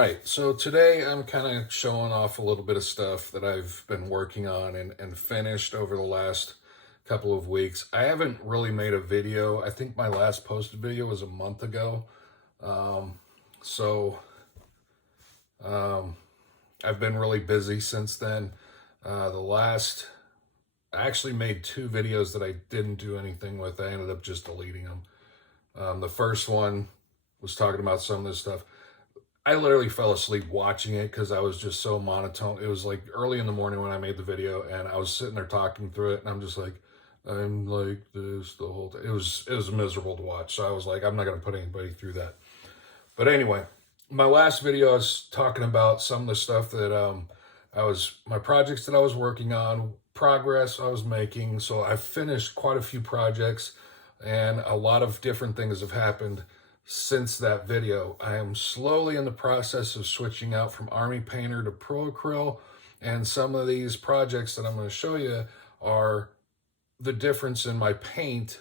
right, so today I'm kind of showing off a little bit of stuff that I've been working on and finished over the last couple of weeks. I haven't really made a video. I think my last posted video was a month ago. Um, so um, I've been really busy since then. I actually made two videos that I didn't do anything with. I ended up just deleting them. The first one was talking about some of this stuff. I literally fell asleep watching it because I was just so monotone. It was like early in the morning when I made the video, and I was sitting there talking through it, and I'm just like, I'm like this the whole time. It was miserable to watch. So I was like, I'm not gonna put anybody through that. But anyway, my last video I was talking about some of the stuff that my projects that I was working on, progress I was making. So I finished quite a few projects, and a lot of different things have happened since that video. I am slowly in the process of switching out from Army Painter to Pro Acryl, and some of these projects that I'm going to show you are the difference in my paint.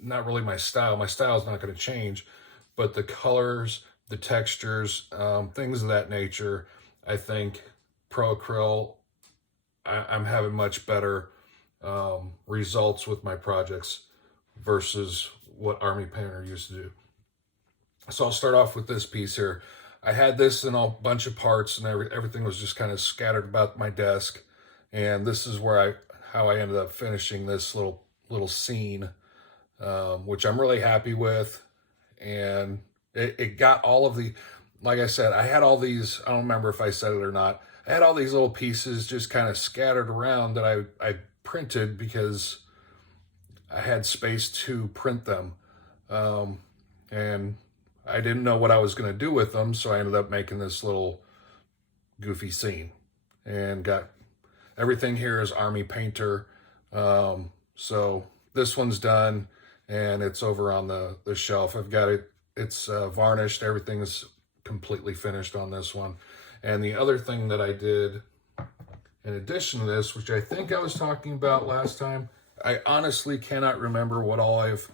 Not really my style. My style is not going to change, but the colors, the textures, things of that nature. I think Pro Acryl, I'm having much better results with my projects versus what Army Painter used to do. So I'll start off with this piece here. I had this in a bunch of parts, and everything was just kind of scattered about my desk. And this is how I ended up finishing this little scene, which I'm really happy with. And it got all of like I said, I had all these, I don't remember if I said it or not. I had all these little pieces just kind of scattered around that I printed because I had space to print them. And I didn't know what I was going to do with them, so I ended up making this little goofy scene. And got everything here is Army Painter. So this one's done, and it's over on the shelf. I've got it, it's varnished. Everything is completely finished on this one. And the other thing that I did in addition to this, which I think I was talking about last time, I honestly cannot remember what all I've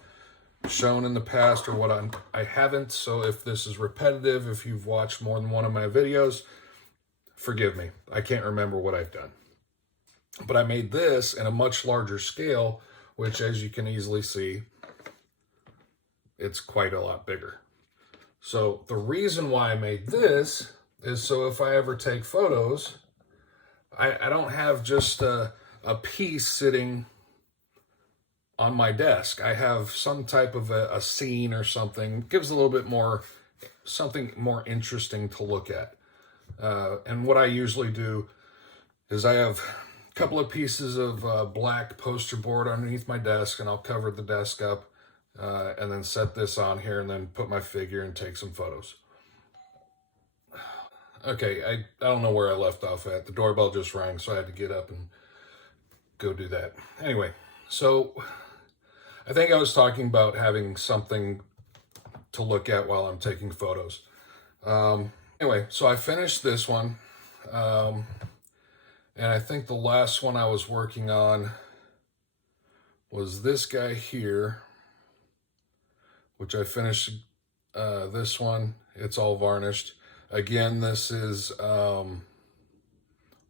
shown in the past or what I haven't. So if this is repetitive, if you've watched more than one of my videos, forgive me. I can't remember what I've done. But I made this in a much larger scale, which, as you can easily see, it's quite a lot bigger. So the reason why I made this is so if I ever take photos, I don't have just a piece sitting on my desk. I have some type of a scene or something. It gives a little bit more, something more interesting to look at. And what I usually do is I have a couple of pieces of black poster board underneath my desk, and I'll cover the desk up and then set this on here and then put my figure and take some photos. Okay, I don't know where I left off at. The doorbell just rang, so I had to get up and go do that. Anyway, so I think I was talking about having something to look at while I'm taking photos. Anyway, so I finished this one. And I think the last one I was working on was this guy here, which I finished this one. It's all varnished. Again, this is all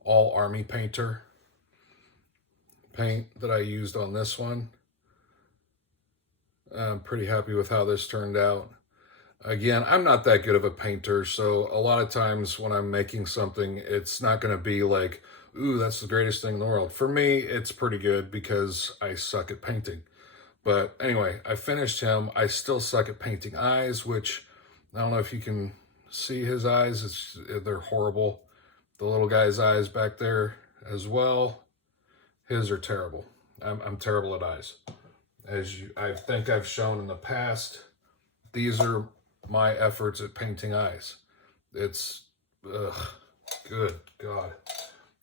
Army Painter paint that I used on this one. I'm pretty happy with how this turned out. Again, I'm not that good of a painter, so a lot of times when I'm making something, it's not going to be like, ooh, that's the greatest thing in the world. For me, it's pretty good because I suck at painting. But anyway, I finished him. I still suck at painting eyes, which I don't know if you can see his eyes. They're horrible. The little guy's eyes back there as well. His are terrible. I'm terrible at eyes. I think I've shown in the past, these are my efforts at painting eyes. It's, good God,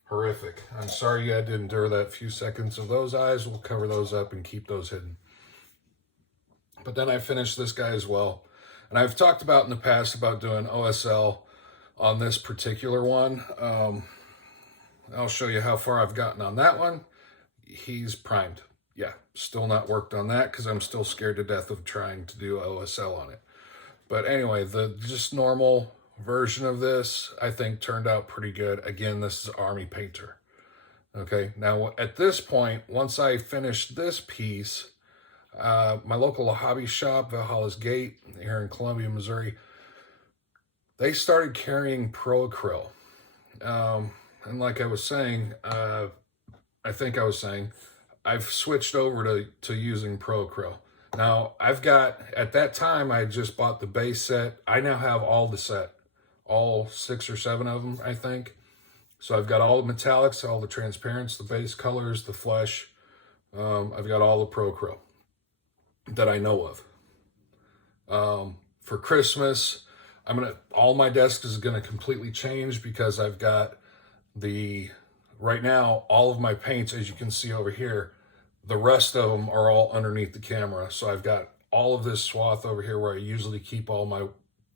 horrific. I'm sorry you had to endure that few seconds of those eyes. We'll cover those up and keep those hidden. But then I finished this guy as well. And I've talked about in the past about doing OSL on this particular one. I'll show you how far I've gotten on that one. He's primed. Yeah, still not worked on that because I'm still scared to death of trying to do OSL on it. But anyway, the just normal version of this, I think, turned out pretty good. Again, this is Army Painter. Okay, now at this point, once I finished this piece, my local hobby shop, Valhalla's Gate, here in Columbia, Missouri, they started carrying Pro Acryl. And like I was saying, I've switched over to using Pro Acryl. Now, at that time, I just bought the base set. I now have all the set, all 6 or 7 of them, I think. So I've got all the metallics, all the transparents, the base colors, the flesh. I've got all the Pro Acryl that I know of. For Christmas, all my desk is gonna completely change because I've got right now, all of my paints, as you can see over here, the rest of them are all underneath the camera. So I've got all of this swath over here where I usually keep all my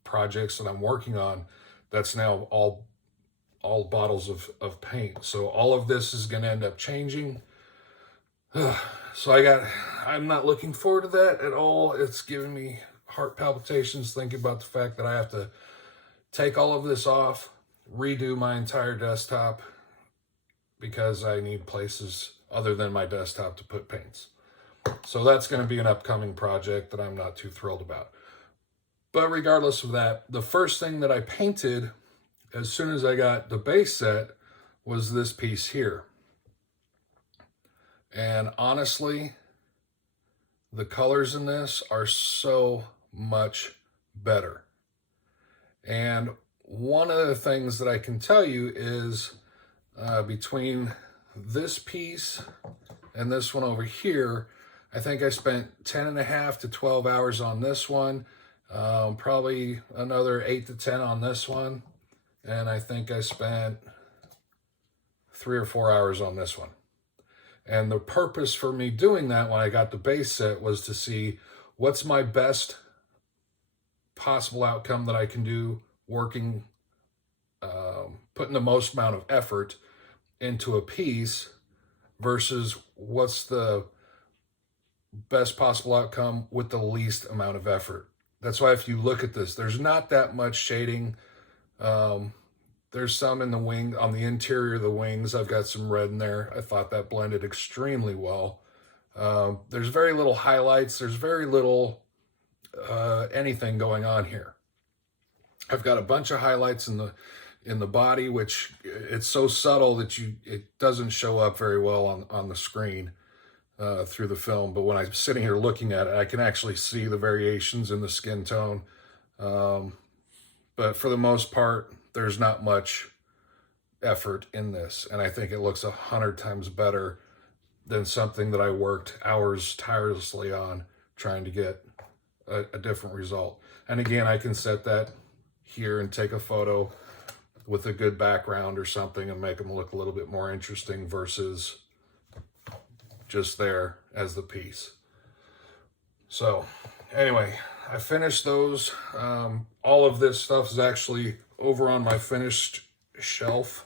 projects that I'm working on. That's now all bottles of paint. So all of this is gonna end up changing. So I'm not looking forward to that at all. It's giving me heart palpitations thinking about the fact that I have to take all of this off, redo my entire desktop because I need places other than my desktop to put paints. So that's going to be an upcoming project that I'm not too thrilled about. But regardless of that, the first thing that I painted as soon as I got the base set was this piece here. And honestly, the colors in this are so much better. And one of the things that I can tell you is between this piece and this one over here, I think I spent 10.5 to 12 hours on this one, probably another 8 to 10 on this one, and I think I spent 3 or 4 hours on this one. And the purpose for me doing that when I got the base set was to see what's my best possible outcome that I can do working, putting the most amount of effort into a piece versus what's the best possible outcome with the least amount of effort. That's why if you look at this, there's not that much shading. There's some in the wing, on the interior of the wings. I've got some red in there. I thought that blended extremely well. There's very little highlights. There's very little anything going on here. I've got a bunch of highlights in the body, which it's so subtle that it doesn't show up very well on the screen through the film. But when I'm sitting here looking at it, I can actually see the variations in the skin tone. But for the most part, there's not much effort in this. And I think it looks 100 times better than something that I worked hours tirelessly on trying to get a different result. And again, I can set that here and take a photo with a good background or something and make them look a little bit more interesting versus just there as the piece. So anyway, I finished those. All of this stuff is actually over on my finished shelf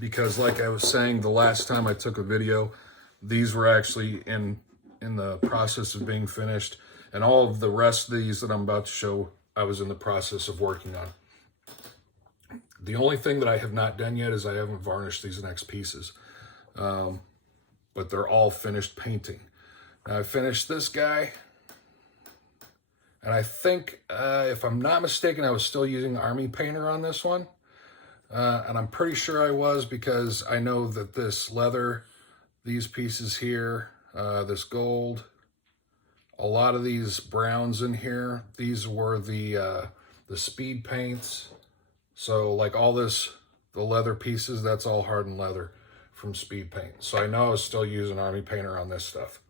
because like I was saying, the last time I took a video, these were actually in the process of being finished, and all of the rest of these that I'm about to show, I was in the process of working on. The only thing that I have not done yet is I haven't varnished these next pieces, but they're all finished painting. Now I finished this guy, and I think, if I'm not mistaken, I was still using Army Painter on this one. And I'm pretty sure I was because I know that this leather, these pieces here, this gold, a lot of these browns in here, these were the speed paints. So like all this, the leather pieces, that's all hardened leather from speed paint. So I know I was still using Army Painter on this stuff.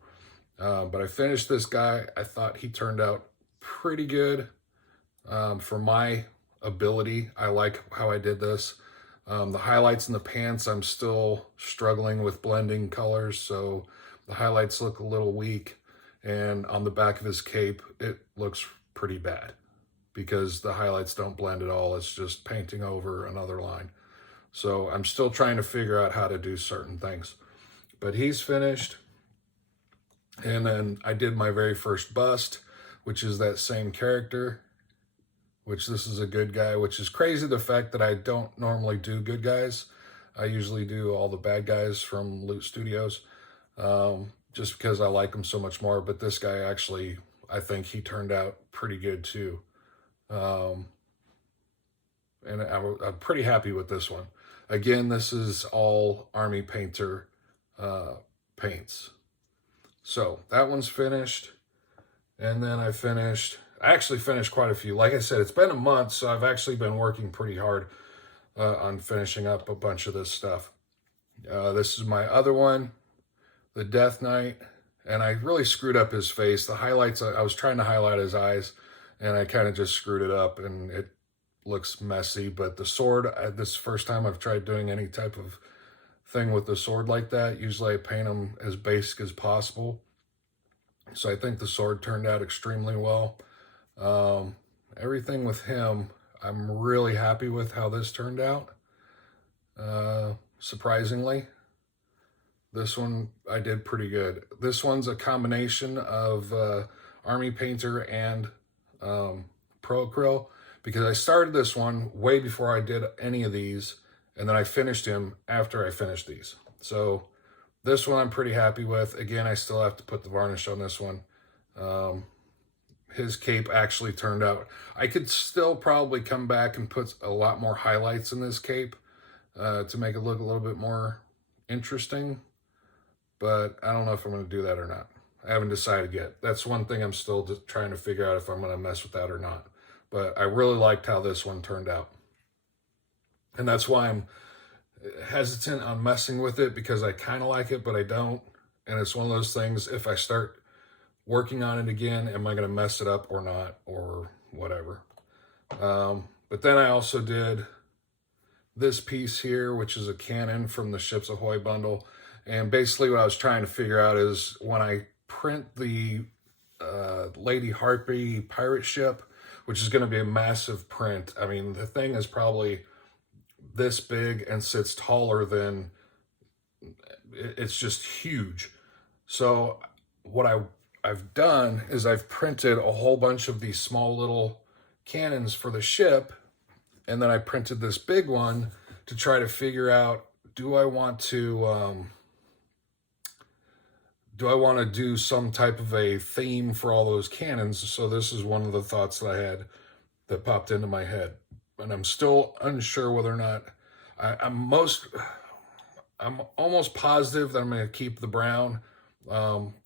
But I finished this guy. I thought he turned out pretty good for my ability. I like how I did this. The highlights in the pants, I'm still struggling with blending colors, so the highlights look a little weak. And on the back of his cape, it looks pretty bad because the highlights don't blend at all. It's just painting over another line. So I'm still trying to figure out how to do certain things. But he's finished. And then I did my very first bust, which is that same character. which this is a good guy, which is crazy the fact that I don't normally do good guys. I usually do all the bad guys from Loot Studios, just because I like them so much more. But this guy actually, I think he turned out pretty good too. And I'm pretty happy with this one. Again, this is all Army Painter paints. So that one's finished. And then I actually finished quite a few. Like I said, it's been a month, so I've actually been working pretty hard on finishing up a bunch of this stuff. This is my other one, the Death Knight, and I really screwed up his face. The highlights, I was trying to highlight his eyes, and I kind of just screwed it up, and it looks messy. But the sword, this is the first time I've tried doing any type of thing with the sword like that. Usually I paint them as basic as possible. So I think the sword turned out extremely well. Everything with him, I'm really happy with how this turned out. Surprisingly, this one I did pretty good. This one's a combination of Army Painter and Pro Acryl, because I started this one way before I did any of these, and then I finished him after I finished these. So this one I'm pretty happy with. Again, I still have to put the varnish on this one. His cape actually turned out. I could still probably come back and put a lot more highlights in this cape to make it look a little bit more interesting. But I don't know if I'm going to do that or not. I haven't decided yet. That's one thing I'm still just trying to figure out if I'm going to mess with that or not. But I really liked how this one turned out. And that's why I'm hesitant on messing with it, because I kind of like it, but I don't. And it's one of those things, if I start working on it again, am I going to mess it up or not, or whatever. But then I also did this piece here, which is a cannon from the Ships Ahoy bundle. And basically what I was trying to figure out is when I print the Lady Harpy pirate ship, which is going to be a massive print. I mean, the thing is probably this big and sits taller than, it's just huge. So what I've done is I've printed a whole bunch of these small little cannons for the ship, and then I printed this big one to try to figure out, do I want to do some type of a theme for all those cannons? So this is one of the thoughts that I had that popped into my head. And I'm still unsure whether or not, I'm almost positive that I'm going to keep the brown.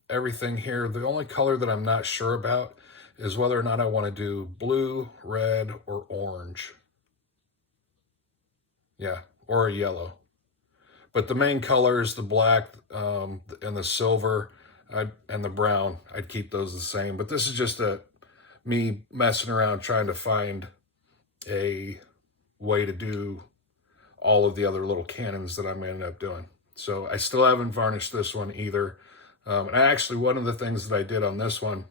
Everything here, the only color that I'm not sure about is whether or not I want to do blue, red, or orange. Yeah, or a yellow. But the main colors, the black and the silver and the brown, I'd keep those the same. But this is just me messing around trying to find a way to do all of the other little cannons that I'm ended up doing. So I still haven't varnished this one either. And actually, one of the things that I did on this one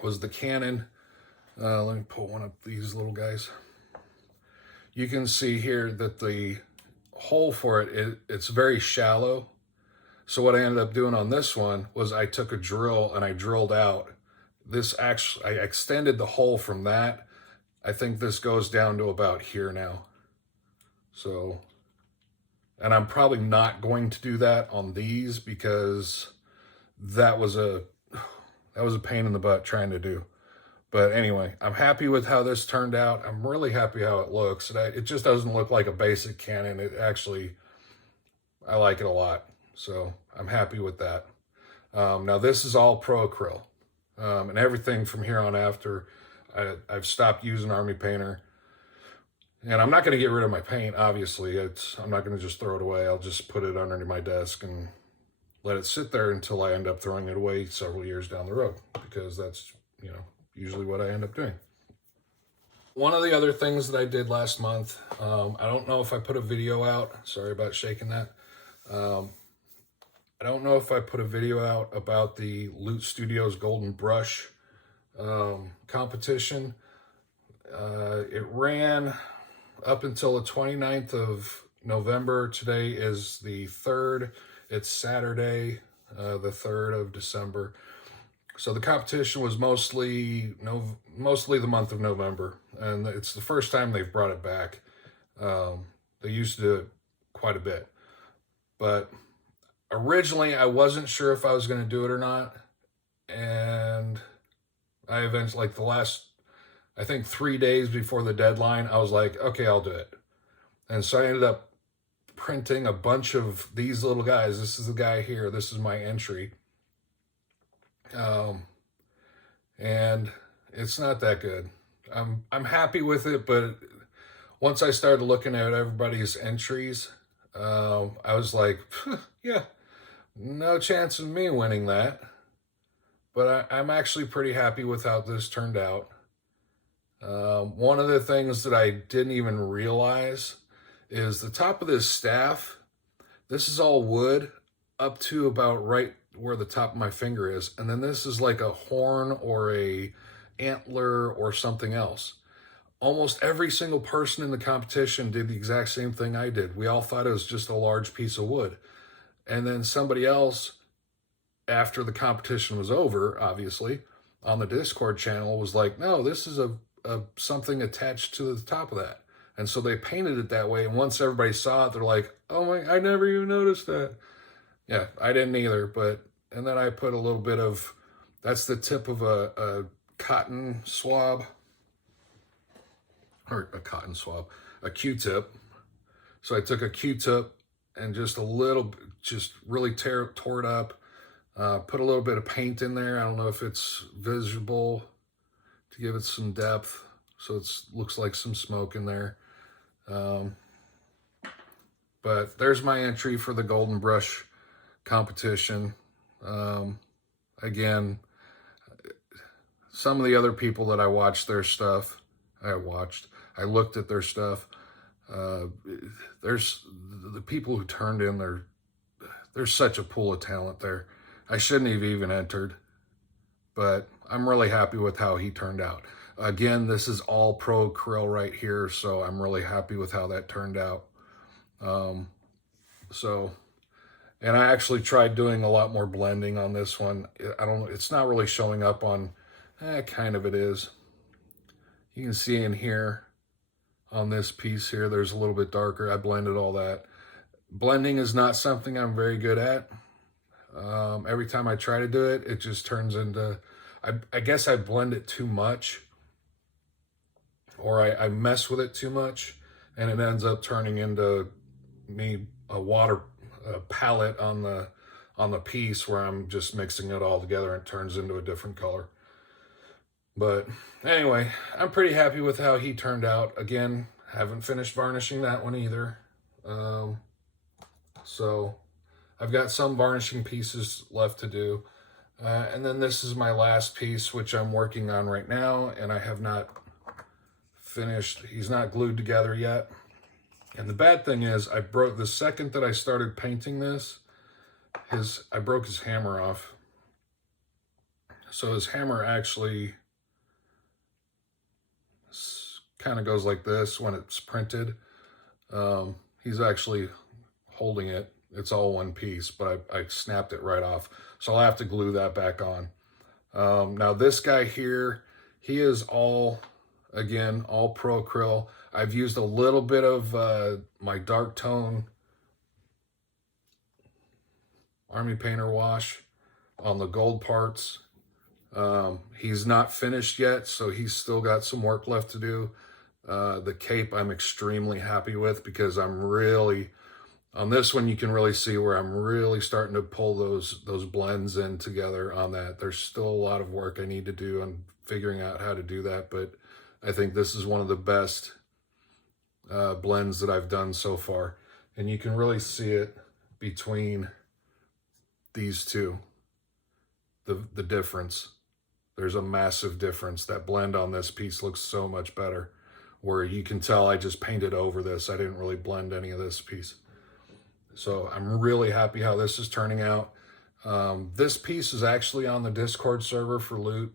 was the cannon. Let me pull one of these little guys. You can see here that the hole for it's very shallow. So what I ended up doing on this one was I took a drill and I drilled out this. Actually, I extended the hole from that. I think this goes down to about here now. So, and I'm probably not going to do that on these, because that was a pain in the butt trying to do. But anyway, I'm happy with how this turned out. I'm really happy how it looks. It just doesn't look like a basic cannon. It actually, I like it a lot. So I'm happy with that. Now this is all Pro Acryl. And everything from here on after, I've stopped using Army Painter. And I'm not going to get rid of my paint, obviously. I'm not going to just throw it away. I'll just put it underneath my desk and let it sit there until I end up throwing it away several years down the road, because that's, usually what I end up doing. One of the other things that I did last month, I don't know if I put a video out. Sorry about shaking that. I don't know if I put a video out about the Loot Studios Golden Brush competition. It ran up until the 29th of November. Today is the 3rd. It's Saturday, the 3rd of December. So the competition was mostly the month of November, and it's the first time they've brought it back. They used to do it quite a bit, but originally I wasn't sure if I was going to do it or not, and I eventually, like the last, I think 3 days before the deadline, I was like, okay, I'll do it. And so I ended up printing a bunch of these little guys. This is the guy here. This is my entry. And it's not that good. I'm happy with it, but once I started looking at everybody's entries, I was like, yeah, no chance of me winning that. But I'm actually pretty happy with how this turned out. One of the things that I didn't even realize is the top of this staff. This is all wood up to about right where the top of my finger is. And then this is like a horn or a antler or something else. Almost every single person in the competition did the exact same thing I did. We all thought it was just a large piece of wood. And then somebody else, after the competition was over, obviously, on the Discord channel was like, no, this is a something attached to the top of that. And so they painted it that way. And once everybody saw it, they're like, oh my, I never even noticed that. Yeah, I didn't either. But, and then I put a little bit of, that's the tip of a cotton swab, or a cotton swab, a Q-tip. So I took a Q-tip and just a little, just really tore it up. Put a little bit of paint in there. I don't know if it's visible to give it some depth. So it looks like some smoke in there. But there's my entry for the Golden Brush competition. Again, some of the other people that I watched their stuff, I looked at their stuff. There's the people who turned in there's such a pool of talent there. I shouldn't have even entered, but I'm really happy with how he turned out. Again, this is all pro acrylic right here, so I'm really happy with how that turned out. And I actually tried doing a lot more blending on this one. It's not really showing up on, kind of it is. You can see in here, on this piece here, there's a little bit darker. I blended all that. Blending is not something I'm very good at. Every time I try to do it, it just turns into, I guess I blend it too much, or I mess with it too much, and it ends up turning into me a palette on the piece where I'm just mixing it all together and it turns into a different color. But anyway, I'm pretty happy with how he turned out. Again, haven't finished varnishing that one either. So I've got some varnishing pieces left to do. And then this is my last piece, which I'm working on right now, and I have not finished. He's not glued together yet. And the bad thing is, the second that I started painting this, I broke his hammer off. So his hammer actually kind of goes like this when it's printed. He's actually holding it. It's all one piece, but I snapped it right off. So I'll have to glue that back on. Now this guy here, he is all pro acrylic. I've used a little bit of my dark tone Army Painter wash on the gold parts. He's not finished yet, so he's still got some work left to do. The cape I'm extremely happy with, because I'm really, on this one you can really see where I'm really starting to pull those blends in together on that. There's still a lot of work I need to do on figuring out how to do that, but I think this is one of the best blends that I've done so far. And you can really see it between these two, the difference. There's a massive difference. That blend on this piece looks so much better, where you can tell I just painted over this. I didn't really blend any of this piece. So I'm really happy how this is turning out. This piece is actually on the Discord server for Loot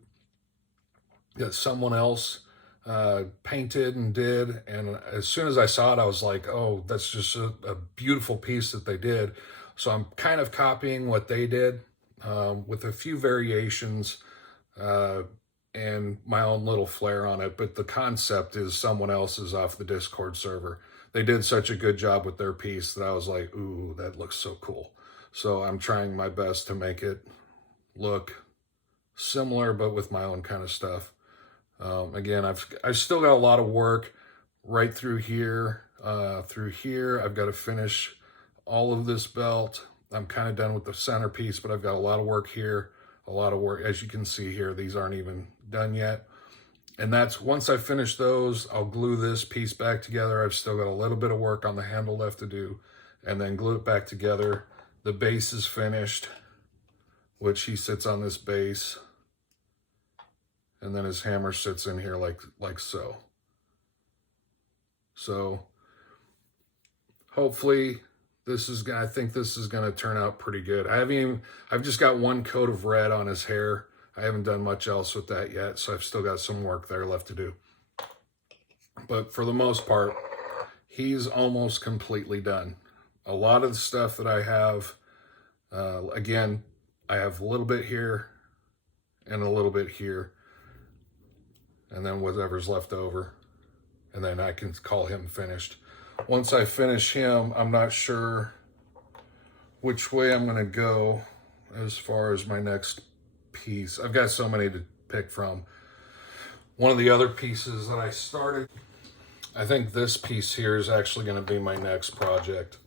that someone else painted and did. And as soon as I saw it, I was like, oh, that's just a beautiful piece that they did. So I'm kind of copying what they did with a few variations. and my own little flair on it, but the concept is someone else's off the Discord server. They did such a good job with their piece that I was like, ooh, that looks so cool. So I'm trying my best to make it look similar, but with my own kind of stuff. Again, I've still got a lot of work right through here. Through here, I've got to finish all of this belt. I'm kind of done with the centerpiece, but I've got a lot of work here. A lot of work, as you can see here, these aren't even done yet. And that's, once I finish those, I'll glue this piece back together. I've still got a little bit of work on the handle left to do, and then glue it back together. The base is finished, which he sits on this base, and then his hammer sits in here like so. So hopefully I think this is gonna turn out pretty good. I've just got one coat of red on his hair. I haven't done much else with that yet, so I've still got some work there left to do. But for the most part, he's almost completely done. A lot of the stuff that I have, again, I have a little bit here and a little bit here, and then whatever's left over, and then I can call him finished. Once I finish him, I'm not sure which way I'm going to go as far as my next piece. I've got so many to pick from. One of the other pieces that I started, I think this piece here is actually going to be my next project.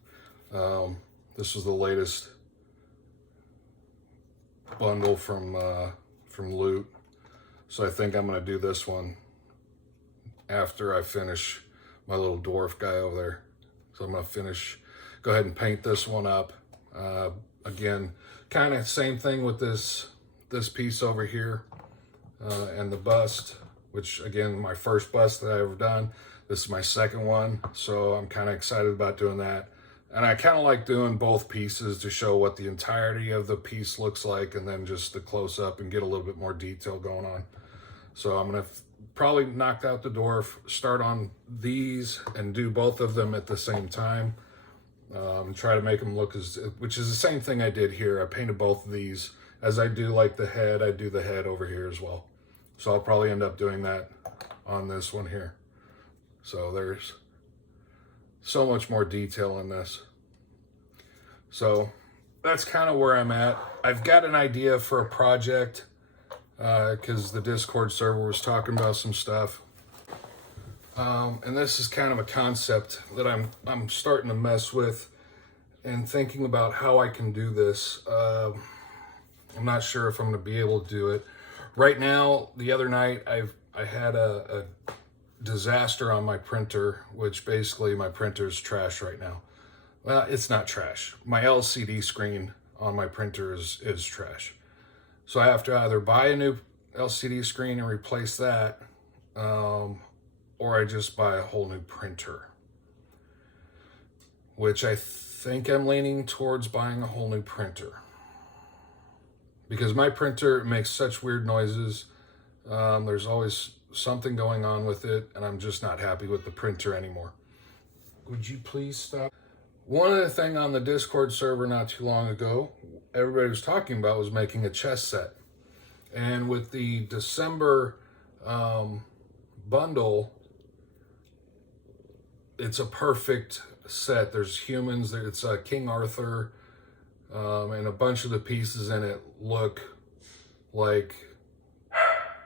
This was the latest bundle from Loot. So I think I'm going to do this one after I finish my little dwarf guy over there. So I'm going to go ahead and paint this one up. Again, kind of same thing with this piece over here, and the bust, which again, my first bust that I ever done. This is my second one, so I'm kind of excited about doing that. And I kind of like doing both pieces to show what the entirety of the piece looks like, and then just the close up and get a little bit more detail going on. So I'm gonna probably knock out the dwarf, start on these, and do both of them at the same time. Try to make them look which is the same thing I did here. I painted both of these. As I do like the head, I do the head over here as well. So I'll probably end up doing that on this one here. So there's so much more detail in this. So that's kind of where I'm at. I've got an idea for a project because the Discord server was talking about some stuff. And this is kind of a concept that I'm starting to mess with and thinking about how I can do this. I'm not sure if I'm going to be able to do it. Right now, the other night, I had a disaster on my printer, which basically my printer's trash right now. Well, it's not trash. My LCD screen on my printer is trash. So I have to either buy a new LCD screen and replace that, or I just buy a whole new printer, which I think I'm leaning towards buying a whole new printer, because my printer makes such weird noises. There's always something going on with it, and I'm just not happy with the printer anymore. Would you please stop? One other thing on the Discord server not too long ago, everybody was talking about was making a chess set. And with the December bundle, it's a perfect set. There's humans, it's King Arthur, and a bunch of the pieces in it look like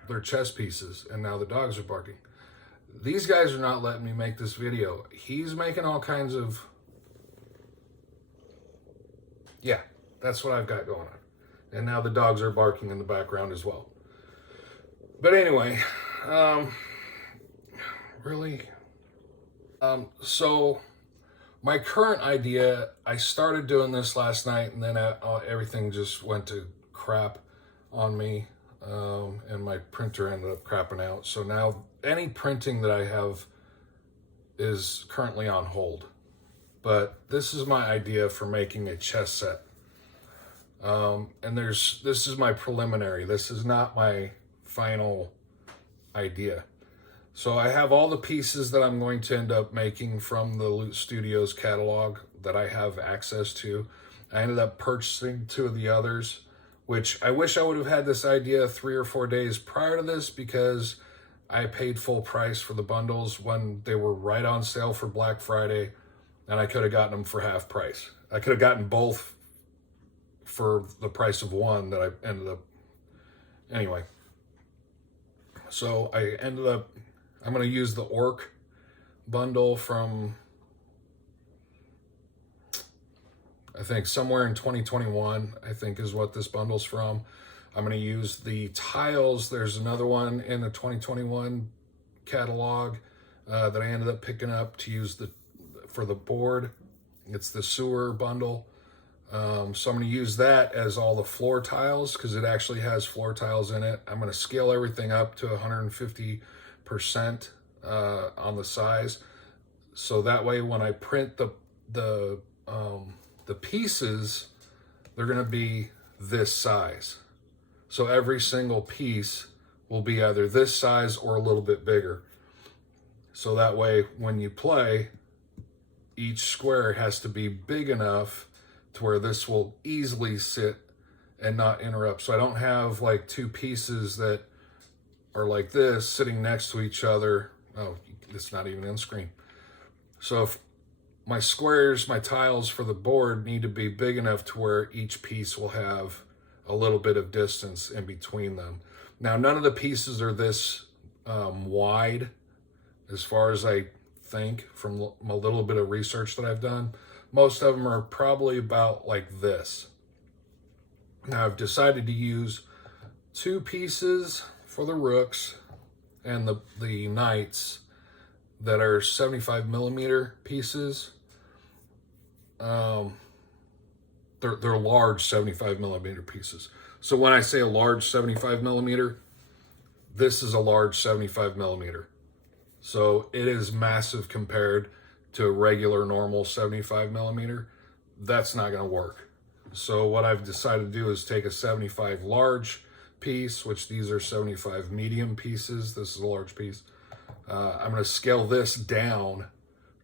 they're chess pieces, and now the dogs are barking. These guys are not letting me make this video. He's making all kinds of... Yeah, that's what I've got going on. And now the dogs are barking in the background as well. But anyway, really... So my current idea, I started doing this last night, and then everything just went to crap on me, and my printer ended up crapping out. So now any printing that I have is currently on hold. But this is my idea for making a chess set. And this is my preliminary. This is not my final idea. So I have all the pieces that I'm going to end up making from the Loot Studios catalog that I have access to. I ended up purchasing two of the others, which I wish I would have had this idea 3 or 4 days prior to this, because I paid full price for the bundles when they were right on sale for Black Friday, and I could have gotten them for half price. I could have gotten both for the price of one that I ended up. Anyway, so I'm going to use the Orc bundle from, I think somewhere in 2021, I think is what this bundle's from. I'm going to use the tiles. There's another one in the 2021 catalog that I ended up picking up to use for the board. It's the sewer bundle. So I'm going to use that as all the floor tiles, because it actually has floor tiles in it. I'm going to scale everything up to 150% on the size. So that way when I print the pieces, they're going to be this size. So every single piece will be either this size or a little bit bigger. So that way when you play, each square has to be big enough to where this will easily sit and not interrupt. So I don't have like two pieces that are like this sitting next to each other. Oh, it's not even in screen. So if my squares, my tiles for the board need to be big enough to where each piece will have a little bit of distance in between them. Now, none of the pieces are this wide, as far as I think from a little bit of research that I've done. Most of them are probably about like this. Now, I've decided to use 2 pieces for the rooks and the knights that are 75 millimeter pieces. They're large 75 millimeter pieces. So when I say a large 75 millimeter, this is a large 75 millimeter. So it is massive compared to a regular normal 75 millimeter. That's not going to work. So what I've decided to do is take a 75 large piece, which these are 75 medium pieces. This is a large piece. I'm going to scale this down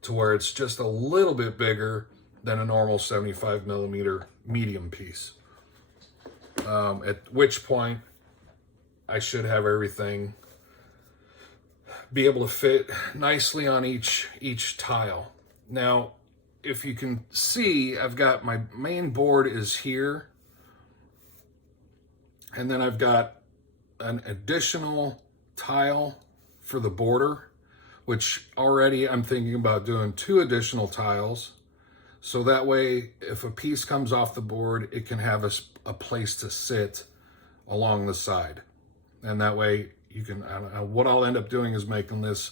to where it's just a little bit bigger than a normal 75 millimeter medium piece. At which point I should have everything be able to fit nicely on each tile. Now, if you can see, I've got my main board is here, and then I've got an additional tile for the border, which already I'm thinking about doing 2 additional tiles. So that way, if a piece comes off the board, it can have a place to sit along the side. And that way you can, I don't know, what I'll end up doing is making this,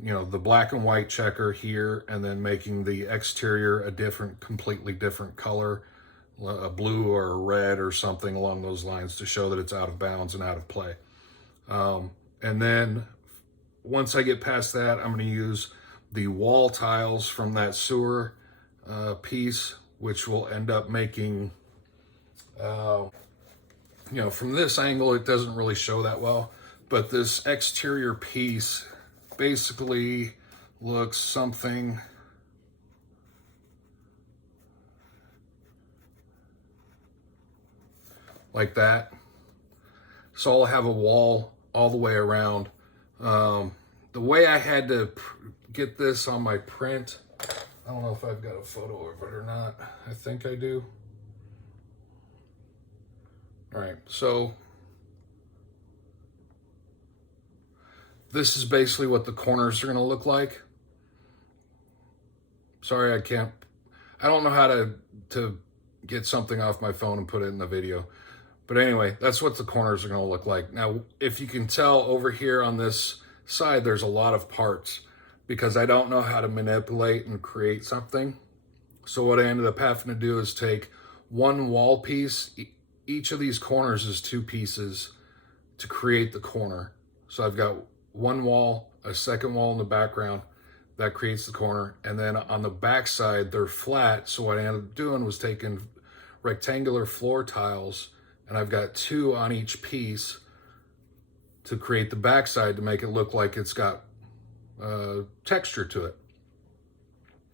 the black and white checker here, and then making the exterior a completely different color, a blue or a red or something along those lines, to show that it's out of bounds and out of play. And then once I get past that, I'm going to use the wall tiles from that sewer piece, which will end up making, from this angle, it doesn't really show that well, but this exterior piece basically looks something like that. So I'll have a wall all the way around. The way I had to get this on my print, I don't know if I've got a photo of it or not. I think I do. All right, so this is basically what the corners are going to look like. Sorry, I don't know how to get something off my phone and put it in the video. But anyway, that's what the corners are going to look like. Now, if you can tell over here on this side, there's a lot of parts because I don't know how to manipulate and create something. So what I ended up having to do is take one wall piece. Each of these corners is 2 pieces to create the corner. So I've got one wall, a second wall in the background that creates the corner. And then on the back side, they're flat. So what I ended up doing was taking rectangular floor tiles, and I've got 2 on each piece to create the backside to make it look like it's got texture to it.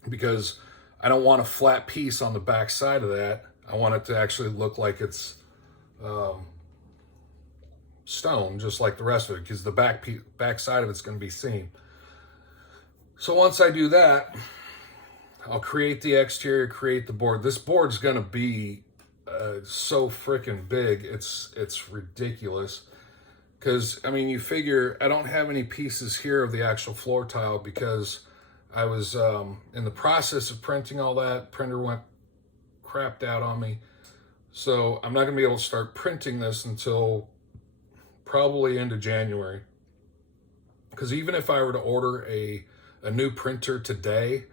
Because I don't want a flat piece on the back side of that. I want it to actually look like it's stone, just like the rest of it, because the back side of it's going to be seam. So once I do that, I'll create the exterior, create the board. This board's going to be so freaking big. It's ridiculous. Because, I mean, you figure I don't have any pieces here of the actual floor tile because I was in the process of printing all that. Printer went crapped out on me. So I'm not going to be able to start printing this until probably into January. Because even if I were to order a new printer today,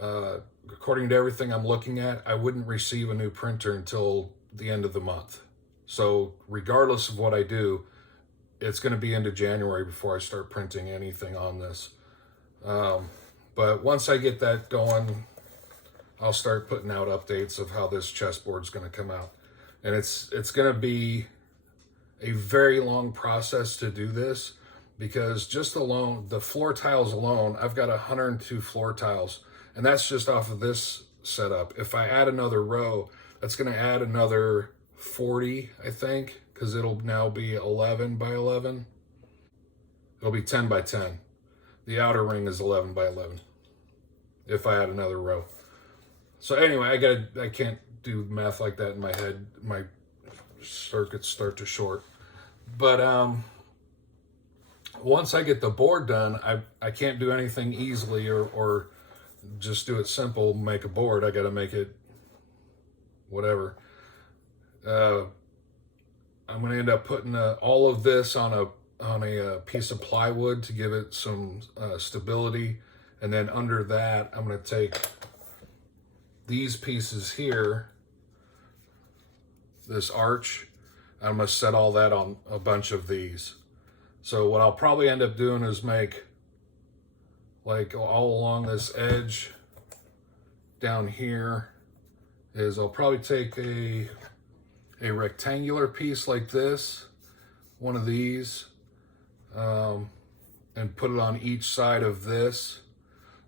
according to everything I'm looking at, I wouldn't receive a new printer until the end of the month. So regardless of what I do, it's going to be into January before I start printing anything on this. But once I get that going, I'll start putting out updates of how this chessboard's going to come out. And it's going to be a very long process to do this, because just alone, the floor tiles alone, I've got 102 floor tiles, and that's just off of this setup. If I add another row, that's going to add another 40, I think, because it'll now be 11 by 11. It'll be 10 by 10. The outer ring is 11 by 11 if I add another row. So anyway, I can't do math like that in my head. My circuits start to short. But once I get the board done, I can't do anything easily or just do it simple, make a board. I got to make it whatever. I'm going to end up putting all of this on a piece of plywood to give it some stability. And then under that, I'm going to take these pieces here, this arch, I'm going to set all that on a bunch of these. So what I'll probably end up doing is make, like, all along this edge down here, is I'll probably take a rectangular piece like this, one of these, and put it on each side of this,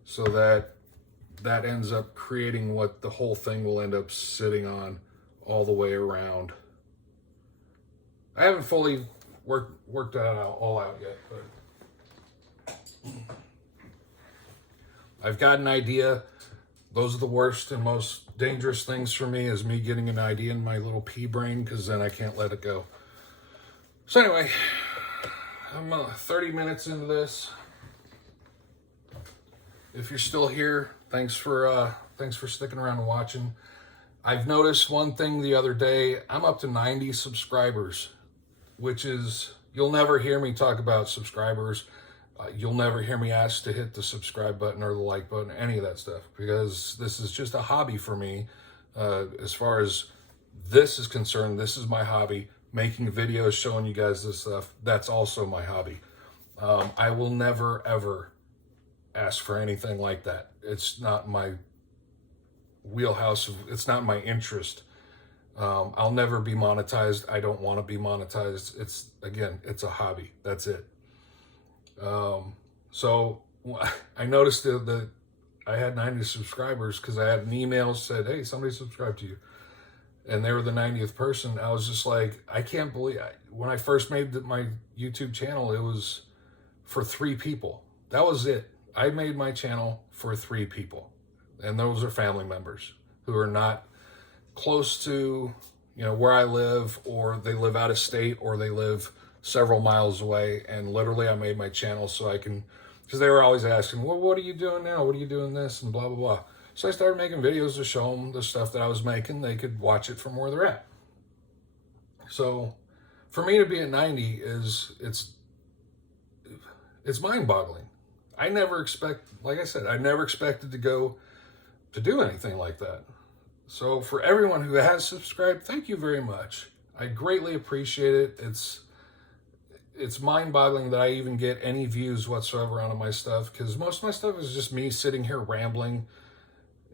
so that ends up creating what the whole thing will end up sitting on all the way around. I haven't fully worked that all out yet, but I've got an idea. Those are the worst and most dangerous things for me, is me getting an idea in my little pea brain, because then I can't let it go. So anyway, I'm 30 minutes into this. If you're still here, thanks for sticking around and watching. I've noticed one thing the other day. I'm up to 90 subscribers, which is, you'll never hear me talk about subscribers. You'll never hear me ask to hit the subscribe button or the like button, any of that stuff, because this is just a hobby for me. As far as this is concerned, this is my hobby. Making videos, showing you guys this stuff, that's also my hobby. I will never, ever ask for anything like that. It's not my wheelhouse. It's not my interest. I'll never be monetized. I don't want to be monetized. It's a hobby. That's it. So I noticed that I had 90 subscribers because I had an email said, hey, somebody subscribed to you. And they were the 90th person. I was just like, I can't believe, when I first made my YouTube channel, it was for 3 people. That was it. I made my channel for 3 people. And those are family members who are not close to, where I live, or they live out of state, or they live several miles away. And literally I made my channel so I can, because they were always asking, well, what are you doing now? What are you doing this? And blah, blah, blah. So I started making videos to show them the stuff that I was making. They could watch it from where they're at. So for me to be at 90 it's mind-boggling. I never expected to go to do anything like that. So for everyone who has subscribed, thank you very much. I greatly appreciate it. It's mind-boggling that I even get any views whatsoever out of my stuff, because most of my stuff is just me sitting here rambling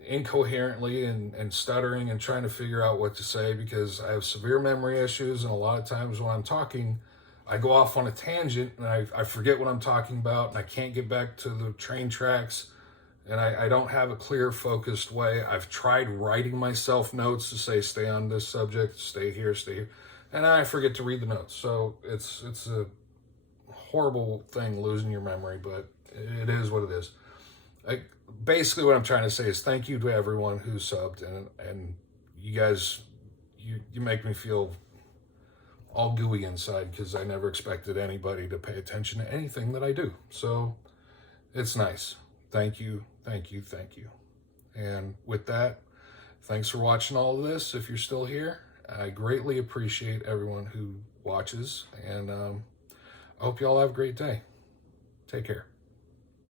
incoherently and stuttering and trying to figure out what to say, because I have severe memory issues, and a lot of times when I'm talking, I go off on a tangent and I forget what I'm talking about, and I can't get back to the train tracks, and I don't have a clear, focused way. I've tried writing myself notes to say, stay on this subject, stay here, stay here. and I forget to read the notes. So it's a horrible thing losing your memory, but it is what it is. Basically what I'm trying to say is thank you to everyone who subbed, and you guys, you make me feel all gooey inside because I never expected anybody to pay attention to anything that I do. So it's nice. Thank you, thank you, thank you. And with that, thanks for watching all of this. If you're still here, I greatly appreciate everyone who watches, and I hope you all have a great day. Take care.